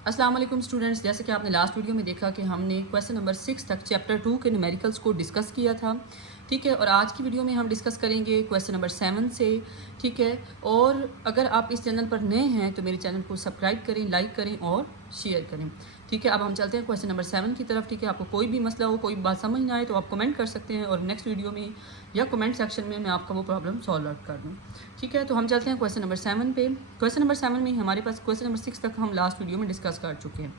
अस्सलाम वालेकुम स्टूडेंट्स, जैसे कि आपने लास्ट वीडियो में देखा कि हमने क्वेश्चन नंबर 6 तक चैप्टर 2 के न्यूमेरिकल्स को डिस्कस किया था। ठीक है, और आज की वीडियो में हम डिस्कस करेंगे क्वेश्चन नंबर 7 से। ठीक है, और अगर आप इस चैनल पर नए हैं तो मेरे चैनल को सब्सक्राइब करें, लाइक करें और शेयर करें। ठीक है, अब हम चलते हैं क्वेश्चन नंबर 7 की तरफ। ठीक है, आपको कोई भी मसला हो, कोई बात समझ ना आए तो आप कमेंट कर सकते हैं और नेक्स्ट वीडियो में या कमेंट सेक्शन में मैं आपका वो प्रॉब्लम सॉल्व आउट कर दूँ। ठीक है, तो हम चलते हैं क्वेश्चन नंबर 7 पे। क्वेश्चन नंबर 7 में हमारे पास क्वेश्चन नंबर 6 तक हम लास्ट वीडियो में डिस्कस कर चुके हैं।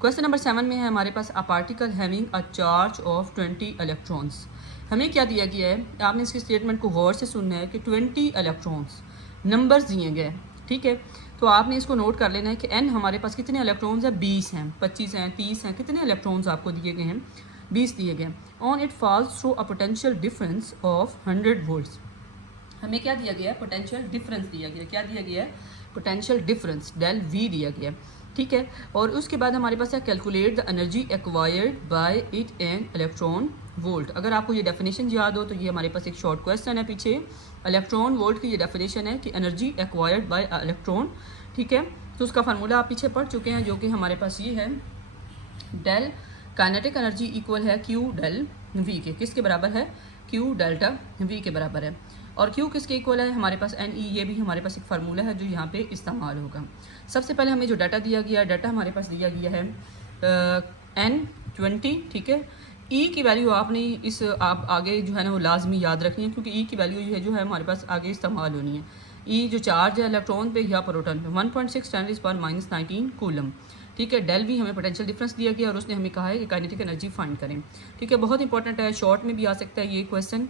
क्वेश्चन नंबर 7 में है हमारे पास a particle having a charge of 20 electrons. हमें क्या दिया गया है, आपने इसकी स्टेटमेंट को गौर से सुनना है कि 20 इलेक्ट्रॉन्स नंबर्स दिए गए हैं। ठीक है, तो आपने इसको नोट कर लेना है कि एन हमारे पास कितने इलेक्ट्रॉन्स हैं, 20 हैं, 25 हैं, 30 हैं, कितने इलेक्ट्रॉन्स आपको दिए गए हैं, 20 दिए गए हैं। On it falls through a potential difference of 100 volts. हमें क्या दिया गया है, पोटेंशियल डिफरेंस दिया गया है। क्या दिया गया है, पोटेंशियल डिफरेंस डेल वी दिया गया है। ठीक है, और उसके बाद हमारे पास है calculate the energy acquired by it an electron volt. अगर आपको ये डेफिनेशन याद हो तो ये हमारे पास एक शॉर्ट क्वेश्चन है पीछे। इलेक्ट्रॉन वोल्ट की ये डेफिनेशन है कि एनर्जी एक्वायर्ड बाय इलेक्ट्रॉन। ठीक है, तो उसका फार्मूला आप पीछे पढ़ चुके हैं, जो कि हमारे पास ये है, डेल काइनेटिक एनर्जी इक्वल है क्यू डेल वी के। किसके बराबर है, क्यू डेल्टा वी के बराबर है। और क्यू किसके इक्वल है, हमारे पास एन ई। ये भी हमारे पास एक फार्मूला है जो यहाँ पे इस्तेमाल होगा। सबसे पहले हमें जो डाटा दिया गया है, डाटा हमारे पास दिया गया है एन 20। ठीक है, ई की वैल्यू आपने इस आप आगे जो है ना वो लाजमी याद रखनी है, क्योंकि ई की वैल्यू ये जो है हमारे पास आगे इस्तेमाल होनी है। ई जो चार्ज है इलेक्ट्रॉन पे या प्रोटॉन पे 1.6 × 10⁻⁻⁹ कूलम। ठीक है, डेल भी हमें पोटेंशियल डिफरेंस दिया गया और उसने हमें कहा है कि काइनेटिक एनर्जी फाइंड करें। ठीक है, बहुत इंपॉर्टेंट है, शॉर्ट में भी आ सकता है ये क्वेश्चन,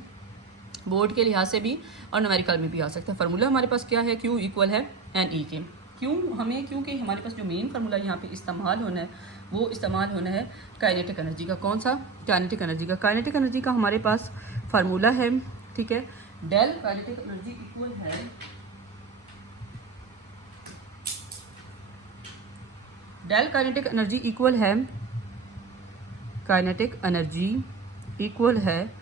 बोर्ड के लिहाज से भी और न्यूमेरिकल में भी आ सकता है। फार्मूला हमारे पास क्या है, क्यू इक्वल है एन ई के। क्यों हमें, क्योंकि हमारे पास जो मेन फार्मूला यहाँ पे इस्तेमाल होना है वो इस्तेमाल होना है काइनेटिक एनर्जी का। कौन सा, काइनेटिक एनर्जी का। काइनेटिक एनर्जी का हमारे पास फार्मूला है, ठीक है, डेल काइनेटिक एनर्जी इक्वल है डेल काइनेटिक एनर्जी इक्वल है काइनेटिक एनर्जी इक्वल है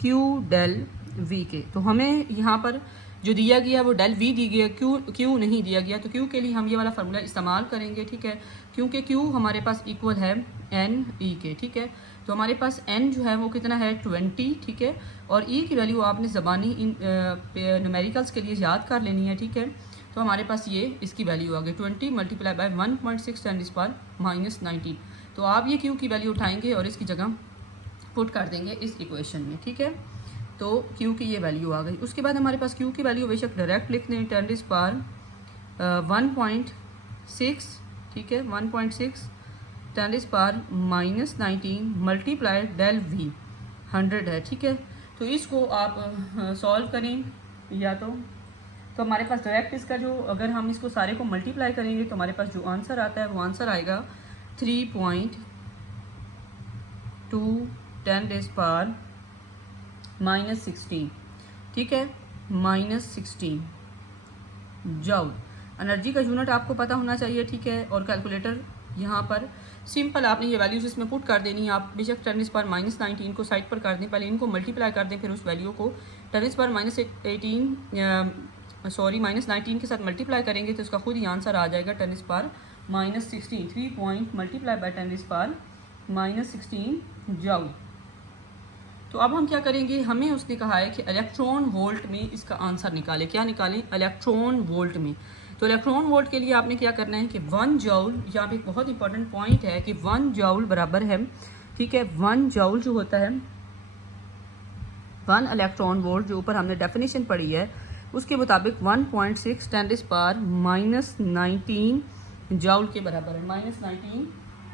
क्यू डेल वी के। तो हमें यहाँ पर जो दिया गया वो डेल वी दी गया, क्यू नहीं दिया गया, तो क्यू के लिए हम ये वाला फार्मूला इस्तेमाल करेंगे। ठीक है, क्योंकि क्यू हमारे पास इक्वल है एन ई के। ठीक है, तो हमारे पास एन जो है वो कितना है 20। ठीक है, और ई की वैल्यू आपने ज़बानी न्यूमेरिकल्स के लिए याद कर लेनी है। ठीक है, तो हमारे पास ये इसकी वैल्यू आ गई 20 मल्टीप्लाई बाय 1.6 × 10⁻⁹ तो आप ये क्यू की वैल्यू उठाएंगे और इसकी जगह पुट कर देंगे इस इक्वेशन में। ठीक है, तो क्यू की ये वैल्यू आ गई। उसके बाद हमारे पास क्यू की वैल्यू बेशक डायरेक्ट लिख दें 10⁻1.6। ठीक है, 1.6 10⁻⁻⁹ मल्टीप्लाई डेल वी 100 है। ठीक है, तो इसको आप सॉल्व करें या तो हमारे पास डायरेक्ट इसका जो, अगर हम इसको सारे को मल्टीप्लाई करेंगे तो हमारे पास जो आंसर आता है वो आंसर आएगा 3.2 10⁻⁻16। ठीक है, -16 जूल। एनर्जी का यूनिट आपको पता होना चाहिए। ठीक है, और कैलकुलेटर यहाँ पर सिंपल आपने ये वैल्यूज इसमें पुट कर देनी है। आप बेशक 10⁻⁻19 को साइड पर कर दें, पहले इनको मल्टीप्लाई कर दें, फिर उस वैल्यू को 10⁻⁻19 के साथ मल्टीप्लाई करेंगे तो उसका खुद ही आंसर आ जाएगा 10⁻⁻16। 3 पॉइंट मल्टीप्लाई बाई 10⁻⁻16 जूल। तो अब हम क्या करेंगे, हमें उसने कहा है कि इलेक्ट्रॉन वोल्ट में इसका आंसर निकालें। क्या निकालें, इलेक्ट्रॉन वोल्ट में। तो इलेक्ट्रॉन वोल्ट के लिए आपने क्या करना है कि 1 जूल, यहाँ पे एक बहुत इंपॉर्टेंट पॉइंट है कि 1 जूल बराबर है, ठीक है, 1 जूल जो होता है 1 इलेक्ट्रॉन वोल्ट, जो ऊपर हमने डेफिनेशन पढ़ी है उसके मुताबिक 1.6 10⁻⁻19 जूल के बराबर है, -19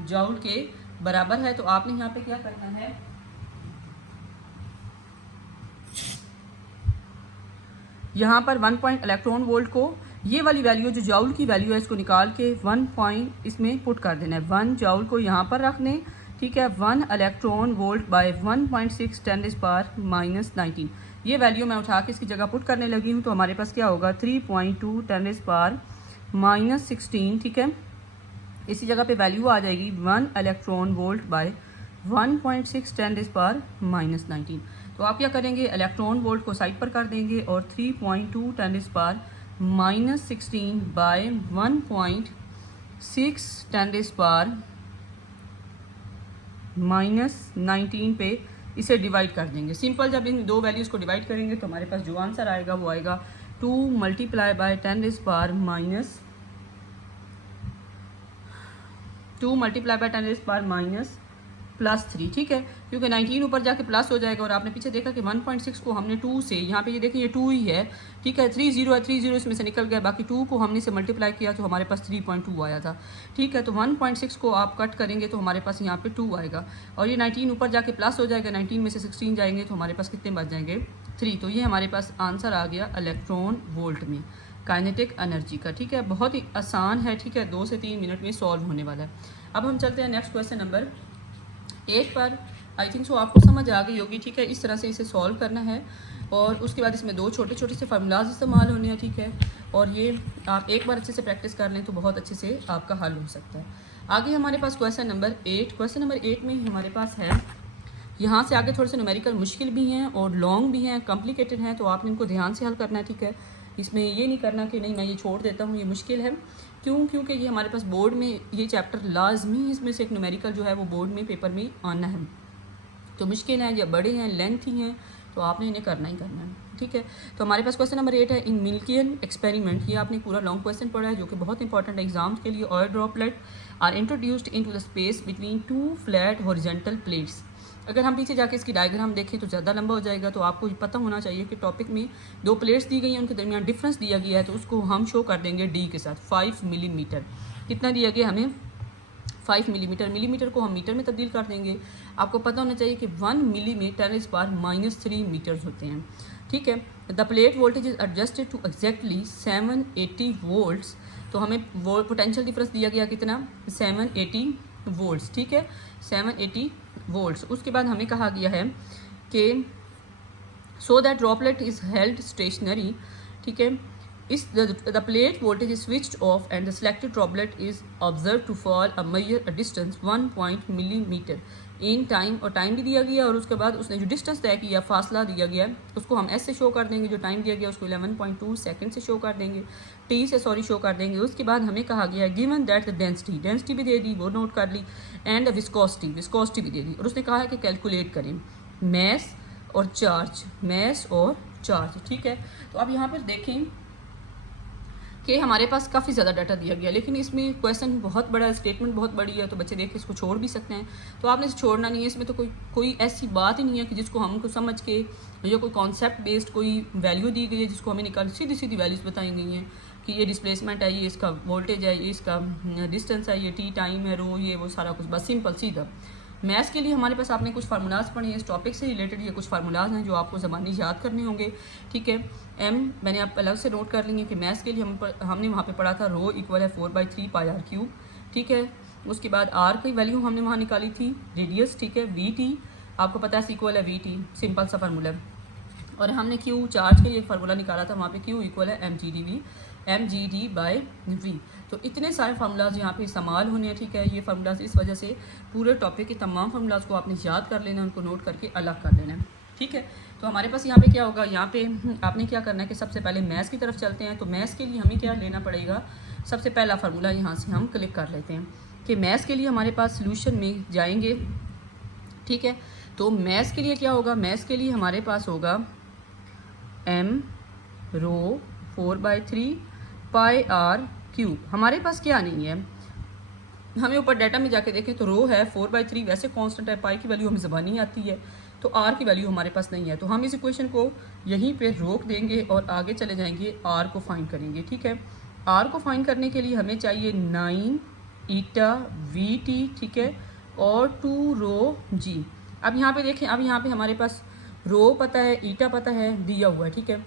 जूल के बराबर है। तो आपने यहाँ पे क्या करना है, यहाँ पर 1 पॉइंट इलेक्ट्रॉन वोल्ट को, ये वाली वैल्यू जो जूल की वैल्यू है इसको निकाल के 1 पॉइंट इसमें पुट कर देना है। 1 जूल को यहाँ पर रख दें। ठीक है, 1 इलेक्ट्रॉन वोल्ट बाय 1.6 10⁻⁻19 ये वैल्यू मैं उठा के इसकी जगह पुट करने लगी हूँ। तो हमारे पास क्या होगा 3.2 10⁻⁻16। ठीक है, इसी जगह पे वैल्यू आ जाएगी 1 इलेक्ट्रॉन वोल्ट बाय 1.6 10⁻⁻19। तो आप क्या करेंगे, इलेक्ट्रॉन वोल्ट को साइड पर कर देंगे और 3.2 10⁻⁻16 बाय 6×10⁻⁻19 पे इसे डिवाइड कर देंगे। सिंपल जब इन दो वैल्यूज़ को डिवाइड करेंगे तो हमारे पास जो आंसर आएगा वो आएगा 2 × 10⁻+3, ठीक है, क्योंकि 19 ऊपर जाके प्लस हो जाएगा और आपने पीछे देखा कि 1.6 को हमने 2 से, यहाँ पे ये देखिए ये 2 ही है, ठीक है, 3 0 है, 3 0 इसमें से निकल गया, बाकी 2 को हमने से मल्टीप्लाई किया तो हमारे पास 3.2 आया था, ठीक है। तो 1.6 को आप कट करेंगे तो हमारे पास यहाँ पे 2 आएगा और ये 19 ऊपर जाके प्लस हो जाएगा, 19 में से 16 जाएंगे तो हमारे पास कितने बच जाएंगे 3। तो ये हमारे पास आंसर आ गया इलेक्ट्रॉन वोल्ट में काइनेटिक एनर्जी का, ठीक है, बहुत ही आसान है, ठीक है, 2 से 3 मिनट में सॉल्व होने वाला है। अब हम चलते हैं नेक्स्ट क्वेश्चन नंबर 8 पर। आई थिंक सो आपको समझ आ गई होगी, ठीक है, इस तरह से इसे सॉल्व करना है और उसके बाद इसमें 2 छोटे छोटे से फार्मूलाज इस्तेमाल होने हैं, ठीक है, और ये आप एक बार अच्छे से प्रैक्टिस कर लें तो बहुत अच्छे से आपका हल हो सकता है। आगे हमारे पास क्वेश्चन नंबर 8, क्वेश्चन नंबर 8 में हमारे पास है, यहाँ से आगे थोड़े से न्यूमेरिकल मुश्किल भी हैं और लॉन्ग भी हैं, कॉम्प्लिकेटेड हैं, तो आपने इनको ध्यान से हल करना है, ठीक है। इसमें ये नहीं करना कि नहीं मैं ये छोड़ देता हूँ, ये मुश्किल है, क्योंकि ये हमारे पास बोर्ड में ये चैप्टर लाजमी इसमें से एक न्यूमेरिकल जो है वो बोर्ड में पेपर में आना है, तो मुश्किल हैं या बड़े हैं, लेंथी हैं, तो आपने इन्हें करना ही करना है, ठीक है। तो हमारे पास क्वेश्चन नंबर 8 है, इन मिल्कियन एक्सपेरिमेंट, ये आपने पूरा लॉन्ग क्वेश्चन पढ़ा है जो कि बहुत इंपॉर्टेंट है एग्जाम्स के लिए। Oil droplet are introduced into the space between 2 flat horizontal plates. अगर हम पीछे जाके इसकी डायग्राम देखें तो ज़्यादा लंबा हो जाएगा, तो आपको पता होना चाहिए कि टॉपिक में 2 प्लेट्स दी गई हैं, उनके दरमियान डिफरेंस दिया गया है, तो उसको हम शो कर देंगे डी के साथ 5 मिलीमीटर। कितना दिया गया हमें 5 मिलीमीटर, मिलीमीटर को हम मीटर में तब्दील कर देंगे। आपको पता होना चाहिए कि 1 मिलीमीटर इस बार -3 मीटर्स होते हैं, ठीक है। The plate voltage is adjusted to exactly 780 volts, तो हमें वो पोटेंशियल डिफरेंस दिया गया कितना 780 वोल्ट्स, ठीक है, 780 वोल्ट्स। उसके बाद हमें कहा गया है कि so that droplet is held stationary, ठीक है, इस the plate voltage is switched off and the selected droplet is observe to fall a measure a distance 1 millimetre in time, और टाइम भी दिया गया और उसके बाद उसने जो डिस्टेंस तय किया, फासला दिया गया, उसको हम एस से शो कर देंगे, जो टाइम दिया गया उसको 11.2 सेकंड से शो कर देंगे, टी से शो कर देंगे। उसके बाद हमें कहा गया है गिवन दैट द डेंसिटी भी दे दी, वो नोट कर ली, एंड विस्कोसिटी भी दे दी, और उसने कहा है कि कैलकुलेट करें मैस और चार्ज, ठीक है। तो अब यहाँ पर देखें कि हमारे पास काफ़ी ज़्यादा डाटा दिया गया, लेकिन इसमें क्वेश्चन बहुत बड़ा है, स्टेटमेंट बहुत बड़ी है, तो बच्चे देख के इसको छोड़ भी सकते हैं, तो आपने इसे छोड़ना नहीं है। इसमें तो कोई ऐसी बात ही नहीं है कि जिसको हमको समझ के या कोई कॉन्सेप्ट बेस्ड कोई वैल्यू दी गई है जिसको हमें निकाल, सीधी वैल्यूज़ बताई गई हैं कि ये डिस्प्लेसमेंट है, ये इसका वोल्टेज है, ये इसका डिस्टेंस है, ये टी टाइम है, रो, ये वो सारा कुछ, बस सिंपल सीधा। मैथ्स के लिए हमारे पास आपने कुछ फार्मूलाज पढ़े हैं, इस टॉपिक से रिलेटेड ये कुछ फार्मूलाज हैं जो आपको ज़बानी याद करने होंगे, ठीक है। एम मैंने आप अलग से नोट कर लेंगे कि मैथ्स के लिए हमने वहाँ पे पढ़ा था रो इक्वल है 4/3 पाई आर क्यूब, ठीक है। उसके बाद आर की वैल्यू हमने वहाँ निकाली थी रेडियस, ठीक है, वी टी आपको पता है इक्वल है वी टी, सिंपल सा फार्मूला, और हमने क्यू चार्ज के लिए फार्मूला निकाला था, वहाँ पे क्यू इक्वल है mgd/v। तो इतने सारे फार्मूलाज यहाँ पे इस्तेमाल होने हैं, ठीक है। ये फार्मूलाज इस वजह से पूरे टॉपिक के तमाम फार्मूलाज को आपने याद कर लेना, उनको नोट करके अलग कर लेना है, ठीक है। तो हमारे पास यहाँ पे क्या होगा, यहाँ पे आपने क्या करना है कि सबसे पहले मैथ्स की तरफ चलते हैं। तो मैथ्स के लिए हमें क्या लेना पड़ेगा, सबसे पहला फार्मूला यहाँ से हम क्लिक कर लेते हैं कि मैथ्स के लिए हमारे पास सोल्यूशन में जाएंगे, ठीक है। तो मैथ्स के लिए क्या होगा, मैथ्स के लिए हमारे पास होगा m rho 4/3 pi r cube. हमारे पास क्या नहीं है, हमें ऊपर डाटा में जाके देखें तो रो है 4/3 वैसे कांस्टेंट है, पाई की वैल्यू हमें ज़बानी आती है, तो आर की वैल्यू हमारे पास नहीं है, तो हम इस इक्वेशन को यहीं पे रोक देंगे और आगे चले जाएंगे, आर को फाइंड करेंगे, ठीक है। आर को फाइंड करने के लिए हमें चाहिए 9 ईटा वी टी, ठीक है, और 2 रो जी। अब यहाँ पे देखें, अब यहाँ पे हमारे पास रो पता है, ईटा पता है, दिया हुआ है, ठीक है,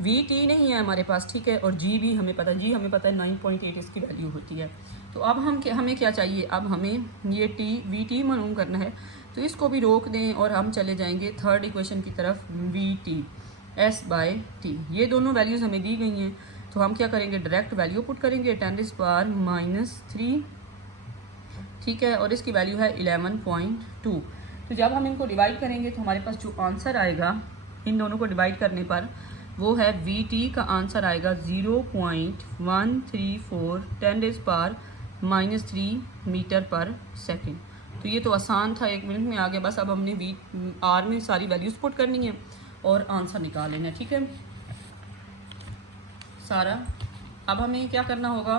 वी टी नहीं है हमारे पास, ठीक है, और जी भी हमें पता है, जी हमें पता है 9.8 इसकी वैल्यू होती है। तो अब हमें क्या चाहिए, अब हमें ये वी टी मालूम करना है, तो इसको भी रोक दें और हम चले जाएंगे थर्ड इक्वेशन की तरफ, वी टी S/T। ये दोनों वैल्यूज़ हमें दी गई हैं, तो हम क्या करेंगे, डायरेक्ट वैल्यू पुट करेंगे 10⁻⁻3, ठीक है, और इसकी वैल्यू है 11.2। तो जब हम इनको डिवाइड करेंगे तो हमारे पास जो आंसर आएगा इन दोनों को डिवाइड करने पर वो है वी टी का आंसर आएगा 0.134 -3 मीटर पर सेकेंड। तो ये तो आसान था, 1 मिनट में आ गया। बस अब हमने वी आर में सारी वैल्यूज़ पुट करनी है और आंसर निकाल लेना है, ठीक है सारा। अब हमें क्या करना होगा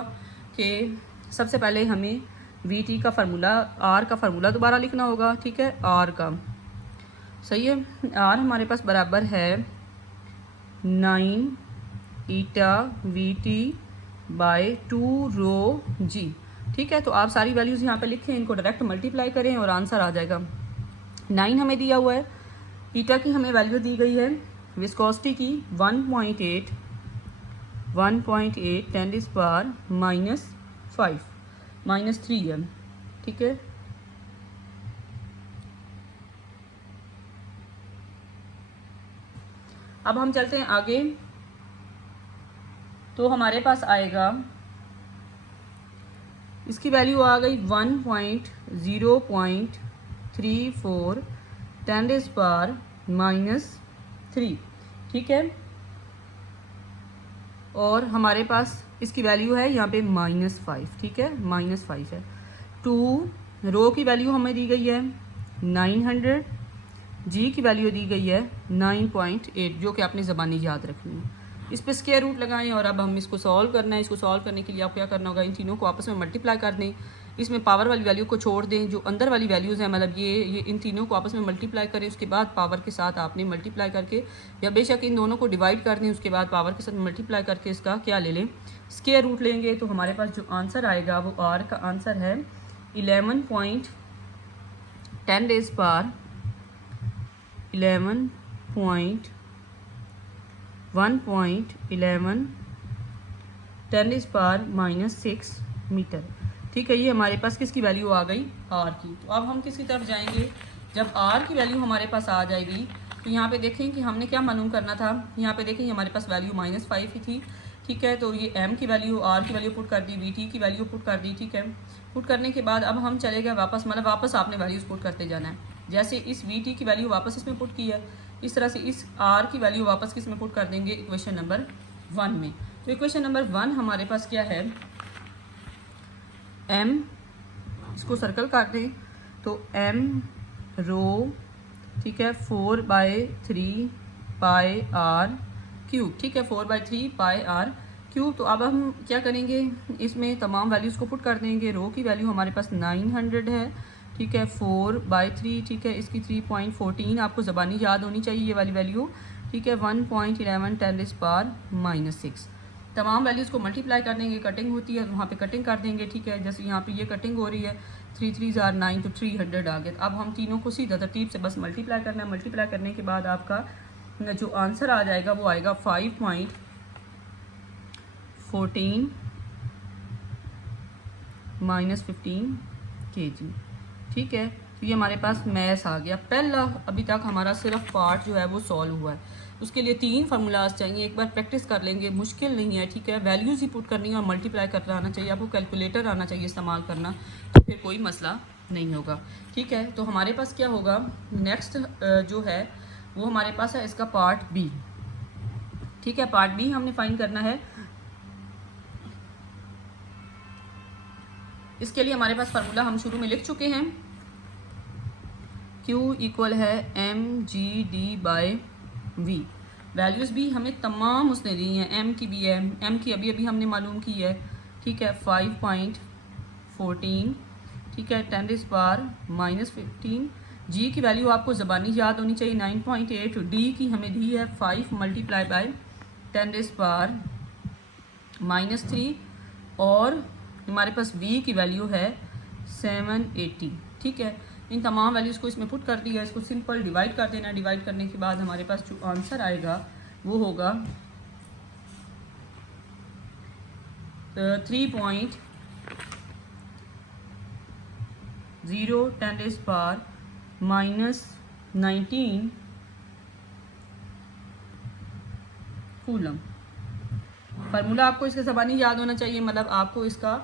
कि सबसे पहले हमें वी टी का फार्मूला, आर का फार्मूला दोबारा लिखना होगा, ठीक है। आर का सही है, आर हमारे पास बराबर है 9 ईटा वी टी बाई 2 रो जी, ठीक है। तो आप सारी वैल्यूज़ यहाँ पे लिखें, इनको डायरेक्ट मल्टीप्लाई करें और आंसर आ जाएगा। 9 हमें दिया हुआ है, ईटा की हमें वैल्यू दी गई है, विस्कोसिटी की 1.8 10⁻⁻⁵ -3 है, ठीक है। अब हम चलते हैं आगे। तो हमारे पास आएगा, इसकी वैल्यू आ गई 1.0.34 10⁻⁻3, ठीक है। और हमारे पास इसकी वैल्यू है यहाँ पे -5, ठीक है, -5 है। 2 रो की वैल्यू हमें दी गई है 900, जी की वैल्यू दी गई है 9.8, जो कि आपने ज़बानी याद रखनी है। इस पर स्क्वायर रूट लगाएं और अब हम इसको सॉल्व करना है। इसको सॉल्व करने के लिए आपको क्या करना होगा, इन तीनों को आपस में मल्टीप्लाई कर दें। इसमें पावर वाली वैल्यू को छोड़ दें, जो अंदर वाली वैल्यूज़ हैं मतलब ये इन तीनों को आपस में मल्टीप्लाई करें। उसके बाद पावर के साथ आपने मल्टीप्लाई करके, या बेशक इन दोनों को डिवाइड कर दें, उसके बाद पावर के साथ मल्टीप्लाई करके इसका क्या ले लें, स्क्वायर रूट लेंगे। तो हमारे पास जो आंसर आएगा वो आर का आंसर है 11.10⁻11 10⁻⁻6 मीटर, ठीक है। ये हमारे पास किसकी वैल्यू आ गई, आर की। तो अब हम किसकी तरफ जाएंगे, जब आर की वैल्यू हमारे पास आ जाएगी तो यहाँ पे देखें कि हमने क्या मालूम करना था। यहाँ पे देखें हमारे पास वैल्यू -5 ही थी, ठीक है। तो ये एम की वैल्यू, आर की वैल्यू पुट कर दी, वी टी की वैल्यू पुट कर दी, ठीक है। पुट करने के बाद अब हम चले गए वापस, मतलब वापस आपने वैल्यूज़ पुट करते जाना है। जैसे इस वी टी की वैल्यू वापस इसमें पुट की है, इस तरह से इस आर की वैल्यू वापस किस में पुट कर देंगे, इक्वेशन नंबर 1 में। तो इक्वेशन नंबर 1 हमारे पास क्या है, m, इसको सर्कल कर दें तो m रो, ठीक है, 4/3 पाई आर क्यूब, ठीक है, 4/3 पाई आर क्यूब। तो अब हम क्या करेंगे, इसमें तमाम वैल्यूज़ को पुट कर देंगे। रो की वैल्यू हमारे पास 900 है, ठीक है, 4/3, ठीक है, इसकी 3.14 आपको ज़बानी याद होनी चाहिए ये वाली वैल्यू, ठीक है। 1.11 10⁻⁻6 तमाम वैल्यूज़ को मल्टीप्लाई कर देंगे। कटिंग होती है वहाँ पे कटिंग कर देंगे, ठीक है। जैसे यहाँ पे ये कटिंग हो रही है, 3 3 = 9, तो 300 आ गया। अब हम तीनों को सीधा तरतीब से बस मल्टीप्लाई करना है। मल्टीप्लाई करने के बाद आपका जो आंसर आ जाएगा वो आएगा 5.14 -15 kg, ठीक है। तो ये हमारे पास मैथ्स आ गया पहला। अभी तक हमारा सिर्फ पार्ट जो है वो सॉल्व हुआ है। उसके लिए 3 फार्मूलाज चाहिए, एक बार प्रैक्टिस कर लेंगे, मुश्किल नहीं है, ठीक है। वैल्यूज़ ही पुट करनी है और मल्टीप्लाई करना आना चाहिए आपको, कैलकुलेटर आना चाहिए इस्तेमाल करना, तो फिर कोई मसला नहीं होगा, ठीक है। तो हमारे पास क्या होगा, नेक्स्ट जो है वो हमारे पास है इसका पार्ट बी, ठीक है। पार्ट बी हमने फाइंड करना है। इसके लिए हमारे पास फार्मूला हम शुरू में लिख चुके हैं, Q इक्वल है mg/d/v। वैल्यूज़ भी हमें तमाम उसने दी हैं, m की भी है, m की अभी अभी हमने मालूम की है, ठीक है, 5.14, ठीक है, 10⁻⁻15। g की वैल्यू आपको ज़बानी याद होनी चाहिए 9.8, d की हमें दी है 5 × 10⁻⁻3 और हमारे पास v की वैल्यू है 780, ठीक है। इन तमाम वैल्यूज़ को इसमें पुट कर दिया। इसको सिंपल डिवाइड कर देना। डिवाइड करने के बाद हमारे पास जो आंसर आएगा वो होगा 3.0 10⁻⁻19 कूलम। फार्मूला आपको इसका ज़बानी याद होना चाहिए, मतलब आपको इसका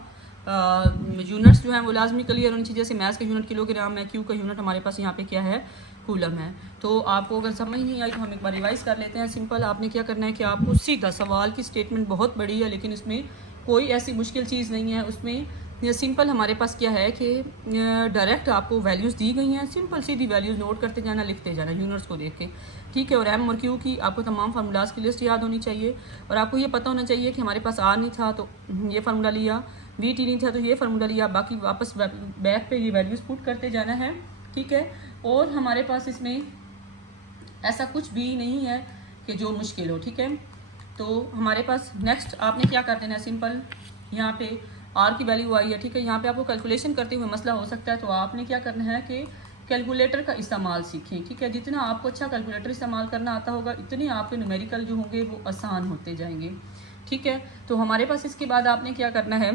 यूनिट्स जो हैं वो लाजमी क्लियर होनी चाहिए। जैसे मैथ्स का यूनिट किलोग्राम है, क्यू का यूनिट हमारे पास यहाँ पे क्या है, कूलम है। तो आपको अगर समझ नहीं आई तो हम एक बार रिवाइज़ कर लेते हैं। सिंपल आपने क्या करना है कि आपको सीधा, सवाल की स्टेटमेंट बहुत बड़ी है लेकिन इसमें कोई ऐसी मुश्किल चीज़ नहीं है। उसमें ये सिंपल हमारे पास क्या है कि डायरेक्ट आपको वैल्यूज़ दी गई हैं, सिंपल सीधी वैल्यूज़ नोट करते जाना, लिखते जाना यूनिट्स को देख के, ठीक है। और एम और क्यू की आपको तमाम फार्मूलाज की लिस्ट याद होनी चाहिए, और आपको ये पता होना चाहिए कि हमारे पास आर नहीं था तो ये फार्मूला लिया, वी टी नहीं था तो ये फार्मूला लिया, बाकी वापस बैक पे ये वैल्यूज़ पुट करते जाना है, ठीक है। और हमारे पास इसमें ऐसा कुछ भी नहीं है कि जो मुश्किल हो, ठीक है। तो हमारे पास नेक्स्ट आपने क्या कर देना है, सिंपल यहाँ पे आर की वैल्यू आई है, ठीक है। यहाँ पे आपको कैलकुलेशन करते हुए मसला हो सकता है, तो आपने क्या करना है कि कैलकुलेटर का इस्तेमाल सीखें, ठीक है। जितना आपको अच्छा कैलकुलेटर इस्तेमाल करना आता होगा इतने आपके न्यूमेरिकल जो होंगे वो आसान होते जाएंगे, ठीक है। तो हमारे पास इसके बाद आपने क्या करना है,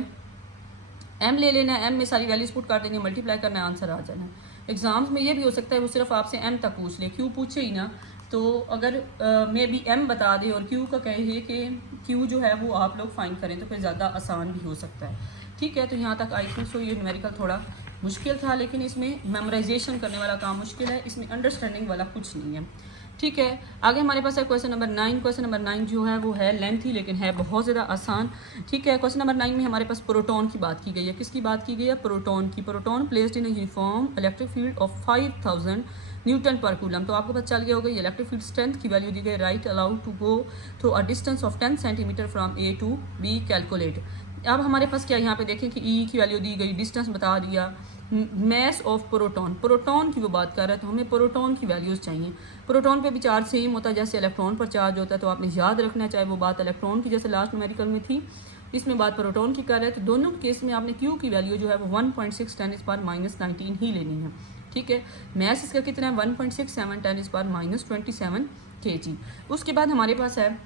एम ले लेना है, एम में सारी वैल्यूज पुट कर देनी है, मल्टीप्लाई करना है, आंसर आ जाना है। एग्जाम्स में ये भी हो सकता है वो सिर्फ आपसे एम तक पूछ ले, क्यू पूछे ही ना, तो अगर मे बी एम बता दे और क्यू का कहे कि क्यू जो है वो आप लोग फाइंड करें तो फिर ज़्यादा आसान भी हो सकता है, ठीक है। तो यहाँ तक आई थिंक सो ये न्यूमेरिकल थोड़ा मुश्किल था, लेकिन इसमें मेमोराइजेशन करने वाला काम मुश्किल है, इसमें अंडरस्टैंडिंग वाला कुछ नहीं है, ठीक है। आगे हमारे पास है क्वेश्चन नंबर 9। क्वेश्चन नंबर 9 जो है वो है लेंथी लेकिन है बहुत ज़्यादा आसान, ठीक है। क्वेश्चन नंबर 9 में हमारे पास प्रोटॉन की बात की गई है, किसकी बात की गई है, प्रोटॉन की। Proton placed in uniform electric field of 5000 newton पर कूलम। तो आपको पता चल गया होगा ये इलेक्ट्रिक फील्ड स्ट्रेंथ की वैल्यू दी गई, right allowed to go through a distance of 10 centimetre from A to B, calculate. अब हमारे पास क्या यहाँ पे देखें कि ई की वैल्यू दी गई, डिस्टेंस बता दिया, मैस ऑफ प्रोटॉन, प्रोटॉन की वो बात कर रहा है, तो हमें प्रोटॉन की वैल्यूज़ चाहिए। प्रोटॉन पे भी चार्ज सेम होता है जैसे इलेक्ट्रॉन पर चार्ज होता है, तो आपने याद रखना, चाहे वो बात इलेक्ट्रॉन की जैसे लास्ट न्यूमेरिकल में थी, इसमें बात प्रोटॉन की कर रहे हैं, तो दोनों केस में आपने क्यू की वैल्यू जो है वो 1.6 10⁻⁻19 ही लेनी है, ठीक है। मैस इसका कितना है 1.67 10⁻27 kg। उसके बाद हमारे पास है,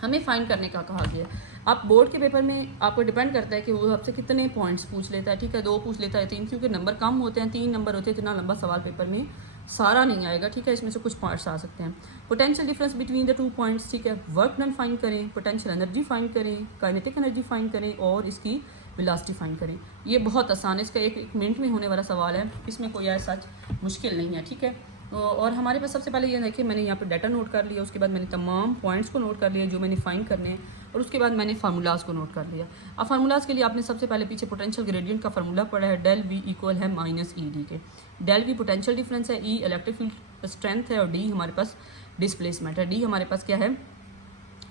हमें फाइंड करने का कहा गया। आप बोर्ड के पेपर में आपको डिपेंड करता है कि वो आपसे कितने पॉइंट्स पूछ लेता है, ठीक है। 2 पूछ लेता है, 3, क्योंकि नंबर कम होते हैं, 3 नंबर होते हैं, इतना लंबा सवाल पेपर में सारा नहीं आएगा, ठीक है। इसमें से कुछ पॉइंट्स आ सकते हैं। Potential difference between the 2 points, ठीक है। वर्क डन फाइंड करें, पोटेंशियल एनर्जी फाइंड करें, काइनेटिक एनर्जी फाइंड करें और इसकी वेलोसिटी फाइंड करें। ये बहुत आसान है, इसका एक मिनट में होने वाला सवाल है, इसमें कोई ऐसा मुश्किल नहीं है, ठीक है। और हमारे पास सबसे पहले ये देखिए, मैंने यहाँ पे डाटा नोट कर लिया, उसके बाद मैंने तमाम पॉइंट्स को नोट कर लिया जो मैंने फाइंड करने हैं, और उसके बाद मैंने फार्मूलाज को नोट कर लिया। अब फार्मूलाज के लिए आपने सबसे पहले पीछे पोटेंशियल ग्रेडियंट का फार्मूला पढ़ा है, डेल वी इक्वल है -ED के। डेल वी पोटेंशियल डिफरेंस है, ई इलेक्ट्रिक फील्ड स्ट्रेंथ है, और डी हमारे पास डिस्प्लेसमेंट है। डी हमारे पास क्या है,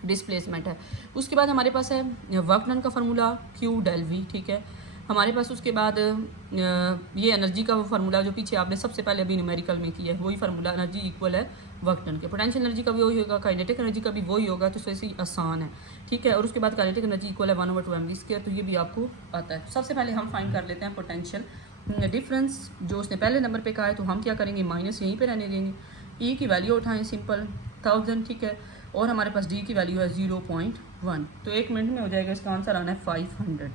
डिस्प्लेसमेंट है। उसके बाद हमारे पास है वर्क डन का फार्मूला, क्यू डेल वी, ठीक है। हमारे पास उसके बाद ये एनर्जी का वो फार्मूला जो पीछे आपने सबसे पहले अभी न्यूमेरिकल में किया है, वही फार्मूला, एनर्जी इक्वल है वर्क डन के। पोटेंशियल एनर्जी का भी वही होगा, काइनेटिक एनर्जी का भी वही होगा, तो वैसे ही आसान है, ठीक है। और उसके बाद काइनेटिक एनर्जी इक्वल है 1/2mv², तो ये भी आपको आता है। सबसे पहले हम फाइंड कर लेते हैं पोटेंशियल डिफरेंस, जो उसने पहले नंबर पर कहा है, तो हम क्या करेंगे, माइनस यहीं पर रहने देंगे। ई की वैल्यू उठाएँ, सिंपल 1000, ठीक है। और हमारे पास डी की वैल्यू है 0.1, तो 1 मिनट में हो जाएगा, इसका आंसर आना है 500।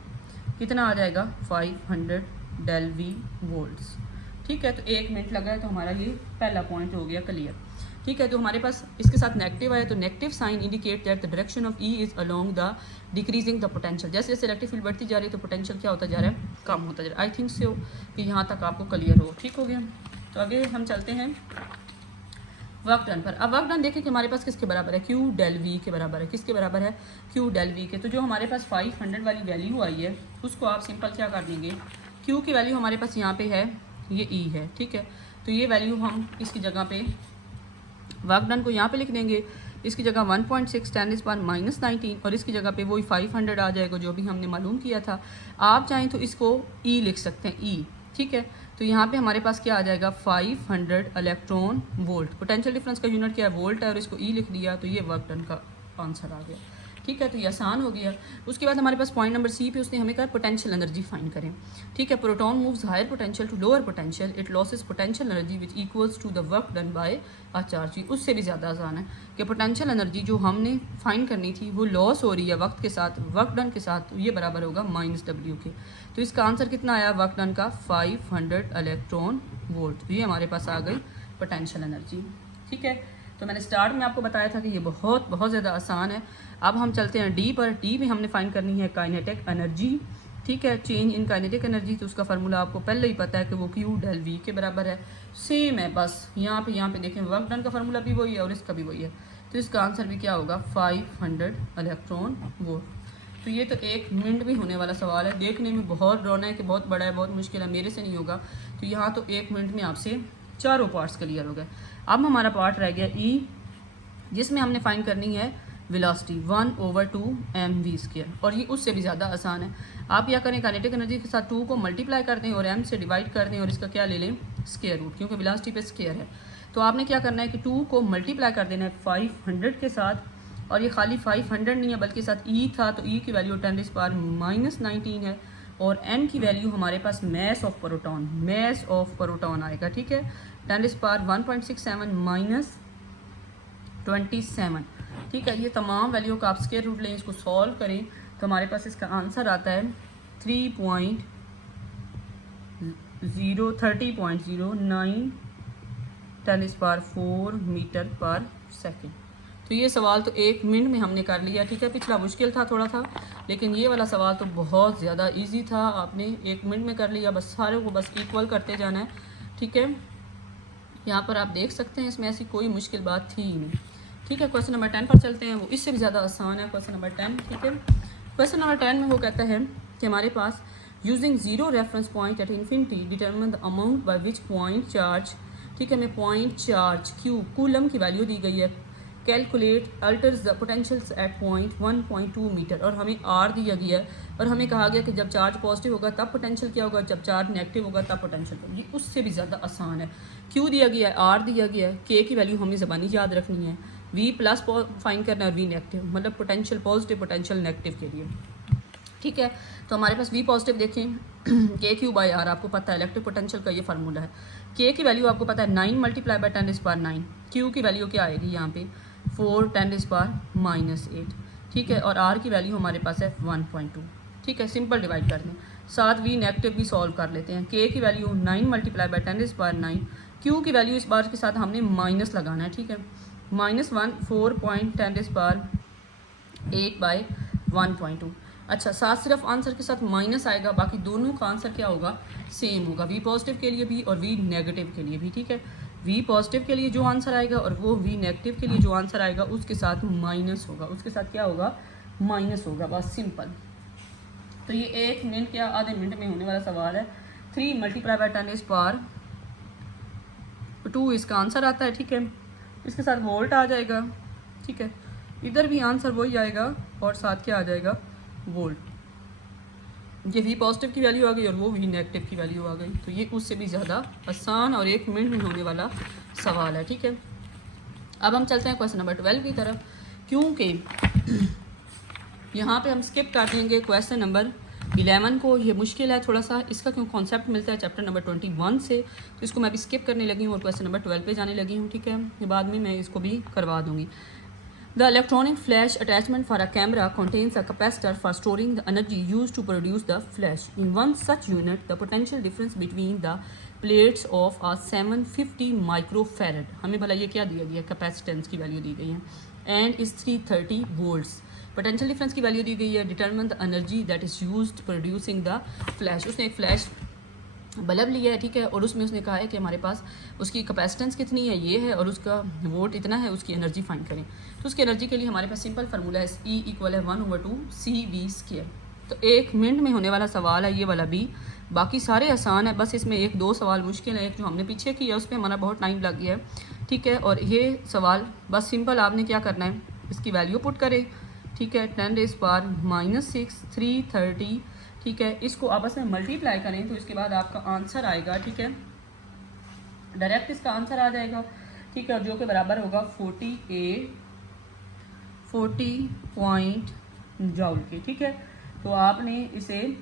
कितना आ जाएगा, 500 डेल वी वोल्ट्स, ठीक है। तो 1 मिनट लगा है, तो हमारा ये पहला पॉइंट हो गया क्लियर, ठीक है। तो हमारे पास इसके साथ नेगेटिव आया, तो negative sign indicate that the direction of E is along the decreasing the potential. जैसे जैसे इलेक्ट्रिक फील्ड बढ़ती जा रही है तो पोटेंशियल क्या होता जा रहा है, कम होता जा रहा है। आई थिंक सो कि यहाँ तक आपको क्लियर हो, ठीक हो गया। तो आगे हम चलते हैं वर्क डन पर। अब वर्क डन देखें कि हमारे पास किसके बराबर है, क्यू डेल वी के बराबर है। किसके बराबर है, क्यू डेल वी के। तो जो हमारे पास 500 वाली वैल्यू आई है उसको आप सिंपल क्या कर देंगे, क्यू की वैल्यू हमारे पास यहाँ पे है, ये ई है, ठीक है। तो ये वैल्यू हम इसकी जगह पे वर्क डन को यहाँ पे लिख देंगे, इसकी जगह 1.6 10⁻⁻19 और इसकी जगह पे वही 500 आ जाएगा जो भी हमने मालूम किया था। आप चाहें तो इसको ई लिख सकते हैं, ई, ठीक है। तो यहाँ पे हमारे पास क्या आ जाएगा, 500 इलेक्ट्रॉन वोल्ट। पोटेंशियल डिफरेंस का यूनिट क्या है, वोल्ट है, और इसको ई लिख दिया, तो ये वर्क डन का आंसर आ गया, ठीक है। तो ये आसान हो गया। उसके बाद हमारे पास पॉइंट नंबर सी पे उसने हमें कहा पोटेंशियल एनर्जी फाइंड करें, ठीक है। Proton moves higher potential to lower potential, it loses potential energy which equals to the work done by a charge. उससे भी ज़्यादा आसान है कि पोटेंशियल एनर्जी जो हमने फाइंड करनी थी वो लॉस हो रही है वक्त के साथ, वर्क डन के साथ, तो ये बराबर होगा -W के। तो इसका आंसर कितना आया वर्क डन का, 500 इलेक्ट्रॉन वोल्ट। तो ये हमारे पास आ गई पोटेंशियल एनर्जी, ठीक है। तो मैंने स्टार्ट में आपको बताया था कि ये बहुत बहुत ज़्यादा आसान है। अब हम चलते हैं डी पर। डी में हमने फाइंड करनी है काइनेटिक एनर्जी, ठीक है, चेंज इन काइनेटिक एनर्जी। तो उसका फार्मूला आपको पहले ही पता है कि वो क्यू डेल वी के बराबर है, सेम है, बस यहाँ पे देखें वर्क डन का फार्मूला भी वही है और इसका भी वही है। तो इसका आंसर भी क्या होगा, 500 इलेक्ट्रॉन वोल्ट। तो ये तो 1 मिनट में होने वाला सवाल है। देखने में बहुत डरावना है कि बहुत बड़ा है, बहुत मुश्किल है, मेरे से नहीं होगा। तो यहाँ तो 1 मिनट में आपसे चारों पार्ट्स क्लियर हो गए। अब हमारा पार्ट रह गया ई, जिसमें हमने फाइंड करनी है वेलोसिटी 1/2 mv²। और ये उससे भी ज़्यादा आसान है। आप क्या करें, काइनेटिक एनर्जी के साथ 2 को मल्टीप्लाई कर दें और m से डिवाइड कर दें और इसका क्या ले लें, स्क्वायर रूट, क्योंकि वेलोसिटी पे स्क्वायर है। तो आपने क्या करना है कि 2 को मल्टीप्लाई कर देना है 500 के साथ, और ये खाली 500 नहीं है बल्कि साथ ई था, तो ई की वैल्यू 10⁻⁻19 है, और m की वैल्यू हमारे पास मैस ऑफ प्रोटॉन आएगा। ठीक है, 10⁻1.67 -27। ठीक है, ये तमाम वैल्यू का आप स्क्वायर रूट लें, इसको सॉल्व करें तो हमारे पास इसका आंसर आता है 30.09 10⁻4 मीटर पर सेकेंड। तो ये सवाल तो 1 मिनट में हमने कर लिया। ठीक है, पिछला मुश्किल था थोड़ा था, लेकिन ये वाला सवाल तो बहुत ज़्यादा इजी था, आपने 1 मिनट में कर लिया। बस सारे को बस इक्वल करते जाना है। ठीक है, यहाँ पर आप देख सकते हैं इसमें ऐसी कोई मुश्किल बात थी ही नहीं। ठीक है, क्वेश्चन नंबर 10 पर चलते हैं, वो इससे भी ज़्यादा आसान है। क्वेश्चन नंबर 10, ठीक है, क्वेश्चन नंबर 10 में वो कहता है कि हमारे पास using zero reference point at infinity determine the amount by which point charge, ठीक है, हमें पॉइंट चार्ज क्यू कूलम की वैल्यू दी गई है, calculate alters the potentials at point 1.2 metre, और हमें आर दिया गया है, और हमें कहा गया कि जब चार्ज पॉजिटिव होगा तब पोटेंशियल क्या होगा, जब चार्ज नेगेटिव होगा तब पोटेंशियल। ये उससे भी ज़्यादा आसान है। क्यू दिया गया है, आर दिया गया है, के की वैल्यू हमें ज़बानी याद रखनी है, वी प्लस फाइंड करना है और वी नेगेटिव, मतलब पोटेंशियल पॉजिटिव पोटेंशियल नेगेटिव के लिए। ठीक है, तो हमारे पास वी पॉजिटिव देखें के क्यू बाई आर, आपको पता है इलेक्ट्रिक पोटेंशियल का ये फार्मूला है। के की वैल्यू आपको पता है 9 × 10⁻9, क्यू की वैल्यू क्या आएगी यहाँ पे 4 10⁻⁻8। ठीक है, और आर की वैल्यू हमारे पास है 1.2। ठीक है, सिंपल डिवाइड कर दें, साथ वी नेगेटिव भी सॉल्व कर लेते हैं। के की वैल्यू 9 × 10⁻9, क्यू की वैल्यू इस बार के साथ हमने माइनस लगाना है। ठीक है, -1 4.10⁻8/1.2। अच्छा, साथ सिर्फ आंसर के साथ माइनस आएगा, बाकी दोनों का आंसर क्या होगा, सेम होगा, वी पॉजिटिव के लिए भी और वी नेगेटिव के लिए भी। ठीक है, वी पॉजिटिव के लिए जो आंसर आएगा और वो वी नेगेटिव के लिए जो आंसर आएगा उसके साथ माइनस होगा, उसके साथ क्या होगा, माइनस होगा, बस सिंपल। तो ये 1 मिनट या आधे मिनट में होने वाला सवाल है। 3 × 10⁻2 इसका आंसर आता है। ठीक है, इसके साथ वोल्ट आ जाएगा। ठीक है, इधर भी आंसर वही आएगा और साथ क्या आ जाएगा, वोल्ट। ये वी पॉजिटिव की वैल्यू आ गई और वो वी नेगेटिव की वैल्यू आ गई। तो ये उससे भी ज़्यादा आसान और 1 मिनट में होने वाला सवाल है। ठीक है, अब हम चलते हैं क्वेश्चन नंबर 12 की तरफ, क्योंकि यहाँ पे हम स्किप कर देंगे क्वेश्चन नंबर 11 को। ये मुश्किल है थोड़ा सा, इसका क्यों कॉन्सेप्ट मिलता है चैप्टर नंबर 21 से, तो इसको मैं भी स्किप करने लगी हूँ और क्वेश्चन नंबर 12 पे जाने लगी हूँ। ठीक है, ये बाद में मैं इसको भी करवा दूँगी। The electronic flash attachment for a camera contains a capacitor for storing the energy used to produce the flash. In one such unit, the potential difference between the plates of a 750 microfarad, हमें भला ये क्या दिया गया, capacitance की value दी गई है, and is 330 volts. Potential difference की वैल्यू दी गई है, determine the energy that is used producing the flash. उसने एक फ्लैश बल्ब लिया है। ठीक है, और उसमें उसने कहा है कि हमारे पास उसकी कैपेसिटेंस कितनी है, ये है, और उसका वोल्ट इतना है, उसकी एनर्जी फाइंड करें। तो उसकी एनर्जी के लिए हमारे पास सिंपल फार्मूला है, E = 1/2 CV²। तो 1 मिनट में होने वाला सवाल है ये वाला भी, बाकी सारे आसान है, बस इसमें 1-2 सवाल मुश्किल है। एक जो हमने पीछे किया उस पर हमारा बहुत टाइम लग गया है। ठीक है, और ये सवाल बस सिंपल आपने क्या करना है, इसकी वैल्यू पुट करें। ठीक है, 10⁻⁻6 330। ठीक है, इसको आपस में मल्टीप्लाई करें तो इसके बाद आपका आंसर आएगा। ठीक है, डायरेक्ट इसका आंसर आ जाएगा। ठीक है, और जो कि बराबर होगा 40 पॉइंट जॉल के। ठीक है, तो आपने इसे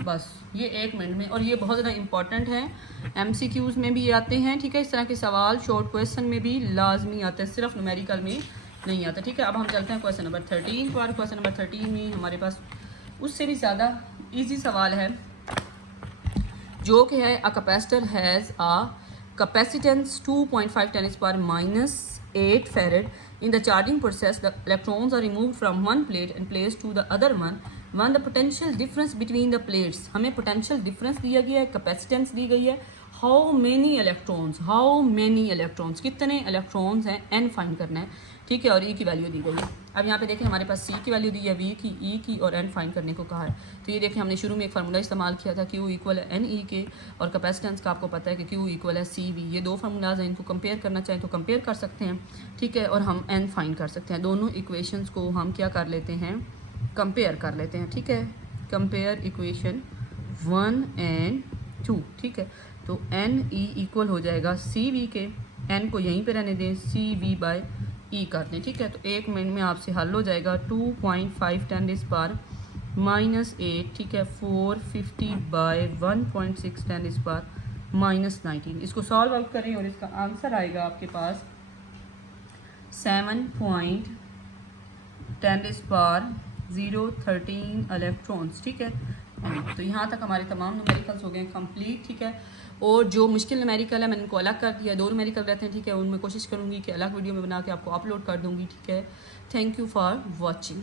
बस ये 1 मिनट में, और ये बहुत ज़्यादा इंपॉर्टेंट है, MCQs में भी आते हैं। ठीक है, इस तरह के सवाल शॉर्ट क्वेश्चन में भी लाजमी आते हैं, सिर्फ न्यूमेरिकल में नहीं आता। ठीक है, अब हम चलते हैं क्वेश्चन नंबर 13 पर। क्वेश्चन नंबर 13 में हमारे पास उससे भी ज़्यादा इजी सवाल है, जो कि है a capacitor has a capacitance 2.5 10⁻⁻8 farad. In the charging process, the electrons are removed from one plate and placed to the other one. When the potential difference between the plates, हमें potential difference दिया गया है, capacitance दी गई है, how many electrons, कितने electrons हैं, n find करना है। ठीक है, और ई की वैल्यू दी गई है। अब यहाँ पे देखें हमारे पास सी की वैल्यू दी है, वी की, ई की और एन फाइंड करने को कहा है। तो ये देखें हमने शुरू में एक फार्मूला इस्तेमाल किया था क्यू इक्वल है एन ई के, और कैपेसिटेंस का आपको पता है कि क्यू इक्वल है सी वी। ये दो फार्मूलाज हैं, इनको कंपेयर करना चाहें तो कंपेयर कर सकते हैं, ठीक है, और हम एन फाइंड कर सकते हैं। दोनों इक्वेशंस को हम क्या कर लेते हैं, कंपेयर कर लेते हैं, ठीक है। कंपेयर इक्वेशन 1 एंड 2, ठीक है। तो एन ई इक्वल हो जाएगा सी वी के, एन को यहीं पे रहने दें, सी वी बाय ई कर दें, ठीक है। तो 1 मिनट में आपसे हल हो जाएगा 2.5 10⁻⁻8, ठीक है, 450 बाय 1.6 10⁻⁻19। इसको सॉल्व आउट करें और इसका आंसर आएगा आपके पास 7.10⁻013 इलेक्ट्रॉन्स, ठीक है। तो यहाँ तक हमारे तमाम न्यूमेरिकल्स हो गए कंप्लीट, ठीक है। और जो मुश्किल न्यूमेरिकल है मैंने इनको अलग कर दिया, 2 न्यूमेरिकल रहते हैं, ठीक है। उनमें कोशिश करूँगी कि अलग वीडियो में बना के आपको अपलोड कर दूँगी, ठीक है। Thank you for watching.